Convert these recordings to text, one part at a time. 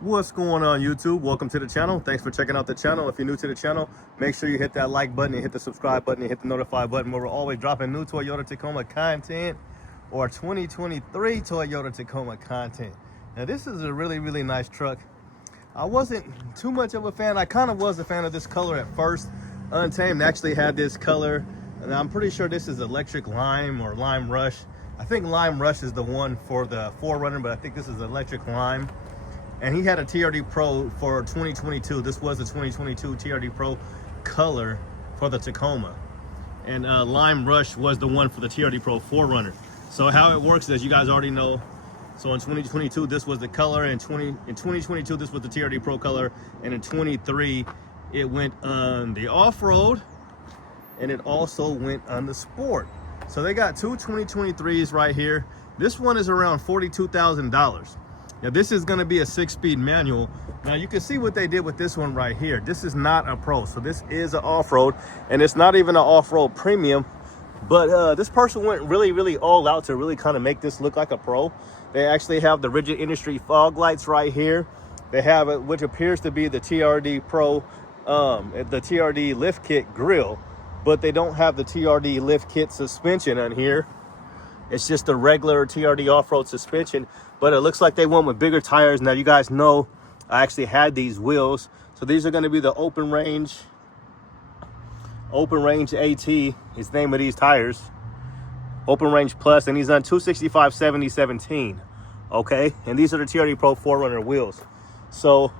What's going on, YouTube? Welcome to the channel. Thanks for checking out the channel. If you're new to the channel, make sure you hit that like button and hit the subscribe button and hit the notify button, where we're always dropping new Toyota Tacoma content or 2023 Toyota Tacoma content. Now this is a really nice truck. I wasn't too much of a fan. I kind of was a fan of this color at first. Untamed actually had this color, and I'm pretty sure this is electric lime or lime rush. I think lime rush is the one for the 4Runner, but I think this is electric lime. And he had a TRD Pro for 2022. This was the 2022 TRD Pro color for the Tacoma. And Lime Rush was the one for the TRD Pro 4Runner. So how it works is, you guys already know, so in 2022, this was the color. In 2022, this was the TRD Pro color. And in 23, it went on the off-road, and it also went on the sport. So they got two 2023s right here. This one is around $42,000. Now this is going to be a 6-speed manual. Now you can see what they did with this one right here. This is not a Pro, so this is an off-road, and it's not even an off-road premium. But this person went really all out to really kind of make this look like a Pro. They actually have the Rigid Industry fog lights right here. They have it, which appears to be the TRD Pro, the TRD lift kit grill, but they don't have the TRD lift kit suspension on here. It's just a regular TRD off-road suspension, but it looks like they went with bigger tires. Now you guys know I actually had these wheels. So these are going to be the open range AT is the name of these tires. Open range plus, and he's on 265/70/17. Okay, and these are the TRD Pro 4Runner wheels. So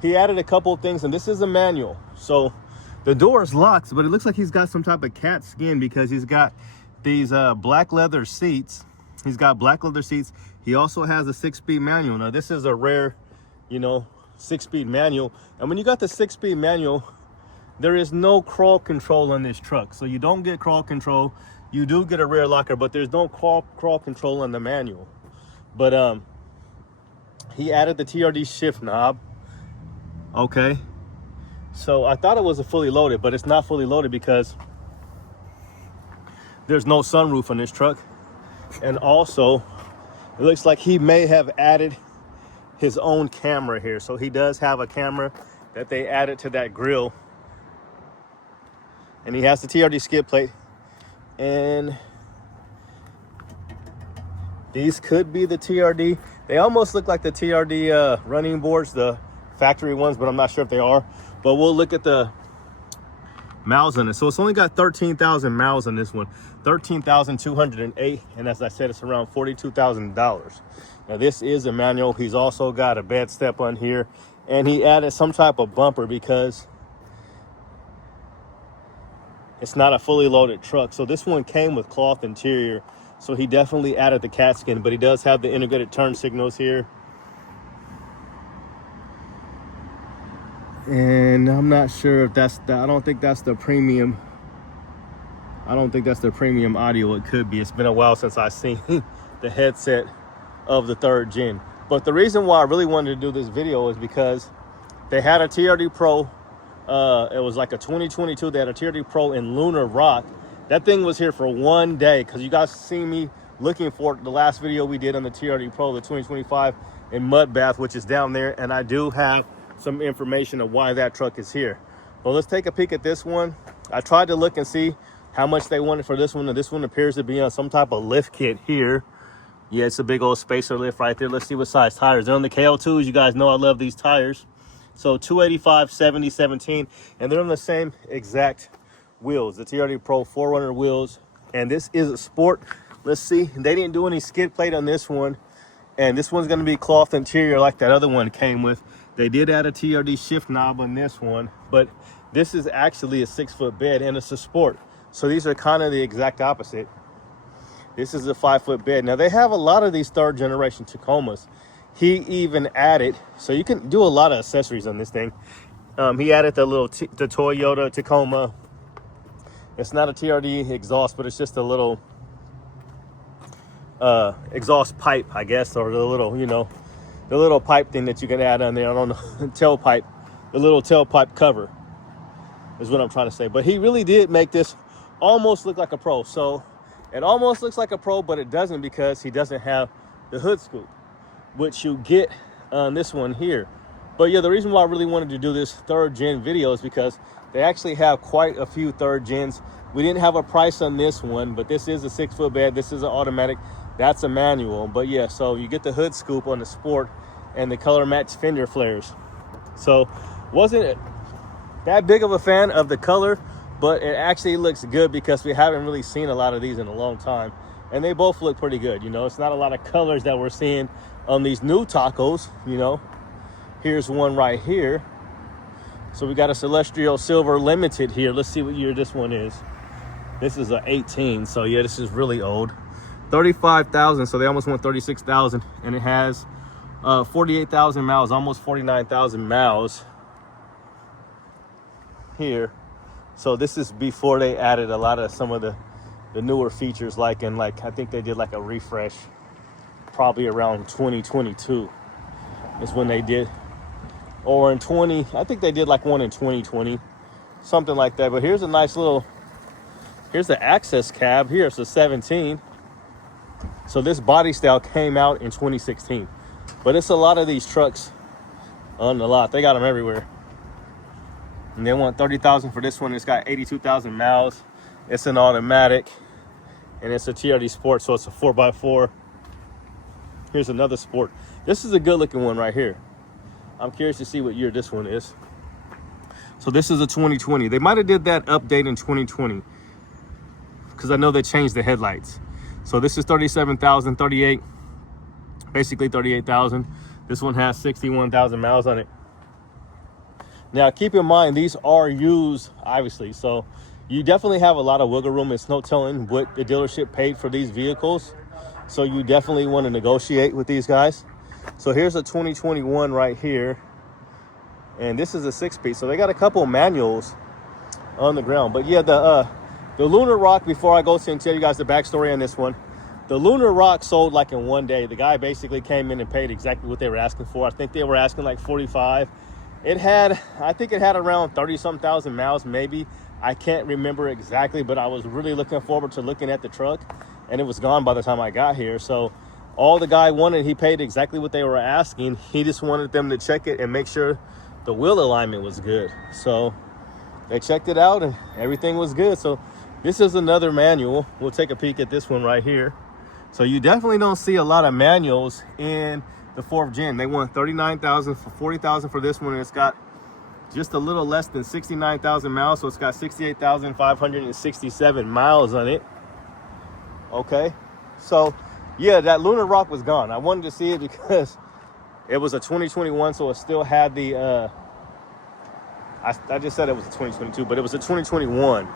he added a couple of things, and this is a manual. So the door is locked, but it looks like he's got some type of cat skin, because he's got these black leather seats. He's got black leather seats. He also has a 6-speed manual. Now this is a rare, 6-speed manual. And when you got the 6-speed manual, there is no crawl control on this truck. So you don't get crawl control. You do get a rear locker, but there's no crawl control on the manual. But he added the TRD shift knob. Okay. So I thought it was a fully loaded, but it's not fully loaded because there's no sunroof on this truck. And also, it looks like he may have added his own camera here. So he does have a camera that they added to that grill. And he has the TRD skid plate. And these could be the TRD. They almost look like the TRD running boards, the factory ones, but I'm not sure if they are. But we'll look at the miles on it. So it's only got 13,000 miles on this one, 13,208, and as I said, it's around $42,000. Now this is a manual. He's also got a bed step on here, and he added some type of bumper because it's not a fully loaded truck. So this one came with cloth interior, so he definitely added the cat skin, but he does have the integrated turn signals here. And I'm not sure if that's the, I don't think that's the premium. I don't think that's the premium audio. It could be. It's been a while since I've seen the headset of the 3rd gen. But the reason why I really wanted to do this video is because they had a TRD Pro. It was like a 2022. They had a TRD Pro in Lunar Rock. That thing was here for one day, because you guys see me looking for the last video we did on the TRD Pro, the 2025 in Mud Bath, which is down there. And I do have some information of why that truck is here. Well, let's take a peek at this one. I tried to look and see how much they wanted for this one, and this one appears to be on some type of lift kit here. Yeah, it's a big old spacer lift right there. Let's see what size tires. They're on the KL2s. You guys know I love these tires. So 285/70/17, and they're on the same exact wheels, the TRD Pro 4Runner wheels. And this is a sport. Let's see, they didn't do any skid plate on this one, and this one's going to be cloth interior like that other one came with. They did add a TRD shift knob on this one, but this is actually a 6-foot bed, and it's a sport. So these are kind of the exact opposite. This is a 5-foot bed. Now they have a lot of these 3rd generation Tacomas. He even added, so you can do a lot of accessories on this thing. He added the Toyota Tacoma. It's not a TRD exhaust, but it's just a little exhaust pipe, I guess, or the little, the little pipe thing that you can add on there. I don't know, tailpipe, the little tailpipe cover is what I'm trying to say. But he really did make this almost look like a Pro. So it almost looks like a Pro, but it doesn't, because he doesn't have the hood scoop, which you get on this one here. But yeah, the reason why I really wanted to do this third gen video is because they actually have quite a few third gens. We didn't have a price on this one, but this is a 6-foot bed. This is an automatic. That's a manual. But yeah, so you get the hood scoop on the Sport and the color match fender flares. So wasn't that big of a fan of the color, but it actually looks good because we haven't really seen a lot of these in a long time. And they both look pretty good. You know, it's not a lot of colors that we're seeing on these new Tacos, you know. Here's one right here. So we got a Celestial Silver Limited here. Let's see what year this one is. This is a 18. So yeah, this is really old. 35,000. So they almost went 36,000, and it has 48,000 miles, almost 49,000 miles here. So this is before they added a lot of some of the newer features, I think they did like a refresh probably around 2022 is when they did, or in I think they did like one in 2020, something like that. But here's a nice little, here's the access cab here. It's a 17. So this body style came out in 2016, but it's a lot of these trucks on the lot. They got them everywhere. And they want 30,000 for this one. It's got 82,000 miles. It's an automatic, and it's a TRD Sport, so it's a 4x4. Here's another Sport. This is a good looking one right here. I'm curious to see what year this one is. So this is a 2020. They might have did that update in 2020 because I know they changed the headlights. So this is 37,000, 38, basically 38,000. This one has 61,000 miles on it. Now, keep in mind, these are used, obviously, so you definitely have a lot of wiggle room. It's no telling what the dealership paid for these vehicles, so you definitely want to negotiate with these guys. So here's a 2021 right here, and this is a 6-piece. So they got a couple manuals on the ground. But yeah, the Lunar Rock, before I go to and tell you guys the backstory on this one, the Lunar Rock sold like in one day. The guy basically came in and paid exactly what they were asking for. I think they were asking like 45. I think it had around 30-some thousand miles, maybe. I can't remember exactly, but I was really looking forward to looking at the truck, and it was gone by the time I got here. So all the guy wanted, he paid exactly what they were asking. He just wanted them to check it and make sure the wheel alignment was good. So they checked it out, and everything was good. So this is another manual. We'll take a peek at this one right here. So you definitely don't see a lot of manuals in the 4th gen. They want 39,000 for 40,000 for this one, and it's got just a little less than 69,000 miles. So it's got 68,567 miles on it. Okay, so yeah, that Lunar Rock was gone. I wanted to see it because it was a 2021, so it still had the I just said it was a 2022, but it was a 2021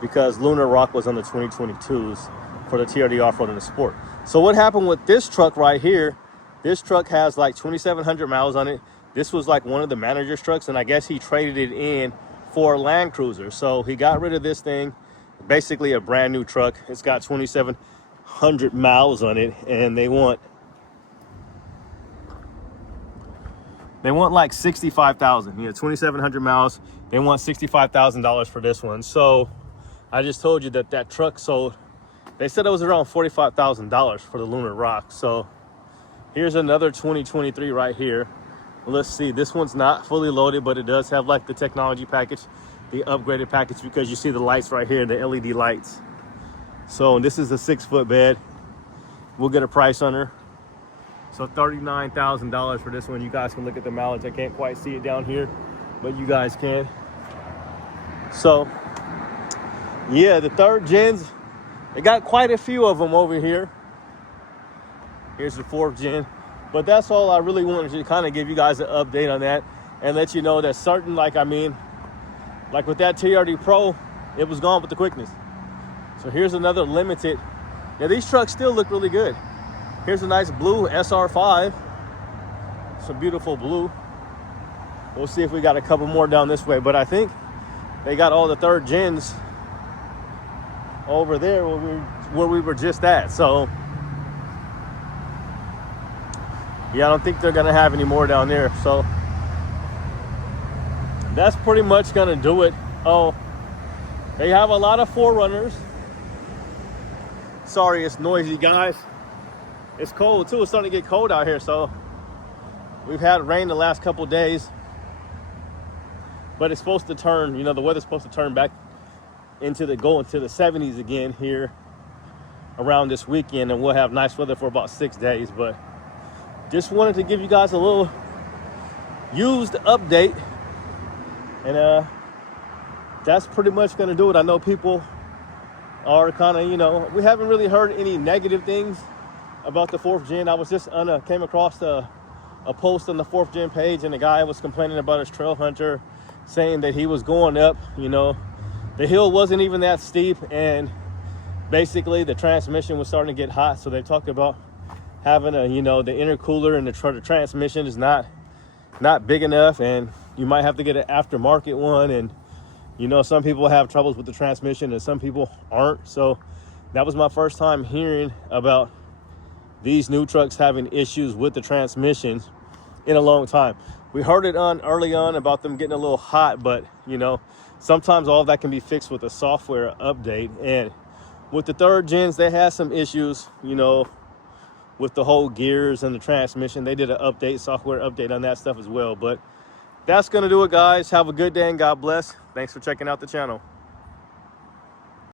because Lunar Rock was on the 2022s for the TRD off-road and the Sport. So what happened with this truck right here, this truck has like 2,700 miles on it. This was like one of the manager's trucks, and I guess he traded it in for a Land Cruiser. So he got rid of this thing, basically a brand new truck. It's got 2,700 miles on it, and they want like 65,000. Yeah, 2,700 miles. They want $65,000 for this one. So I just told you that truck sold. They said it was around $45,000 for the Lunar Rock. So here's another 2023 right here. Let's see. This one's not fully loaded, but it does have like the technology package, the upgraded package, because you see the lights right here, the LED lights. So this is a 6-foot bed. We'll get a price on her. So $39,000 for this one. You guys can look at the mileage. I can't quite see it down here, but you guys can. So yeah, the 3rd gens, they got quite a few of them over here. Here's the 4th gen. But that's all I really wanted to kind of give you guys an update on that and let you know that certain, like with that TRD Pro, it was gone with the quickness. So here's another limited. Now these trucks still look really good. Here's a nice blue SR5. Some beautiful blue. We'll see if we got a couple more down this way, but I think they got all the 3rd gens over there where we were just at. So yeah, I don't think they're gonna have any more down there. So that's pretty much gonna do it. Oh, they have a lot of 4Runners. Sorry, it's noisy, guys. It's cold too. It's starting to get cold out here, so We've had rain the last couple days, but it's supposed to turn, you know, the weather's supposed to turn back into the 70s again here around this weekend, and we'll have nice weather for about 6 days. But just wanted to give you guys a little used update, and that's pretty much going to do it. I know people are kind of, you know, we haven't really heard any negative things about the 4th gen. I was just came across a post on the 4th gen page, and the guy was complaining about his trail hunter, saying that he was going up, you know, the hill wasn't even that steep, and basically the transmission was starting to get hot. So they talked about having a, you know, the intercooler and the transmission is not big enough, and you might have to get an aftermarket one. And you know, some people have troubles with the transmission and some people aren't. So that was my first time hearing about these new trucks having issues with the transmissions in a long time. We heard it early on about them getting a little hot, but you know, sometimes all that can be fixed with a software update. And with the 3rd gens, they had some issues, you know, with the whole gears and the transmission. They did an update, software update on that stuff as well. But that's going to do it, guys. Have a good day and God bless. Thanks for checking out the channel.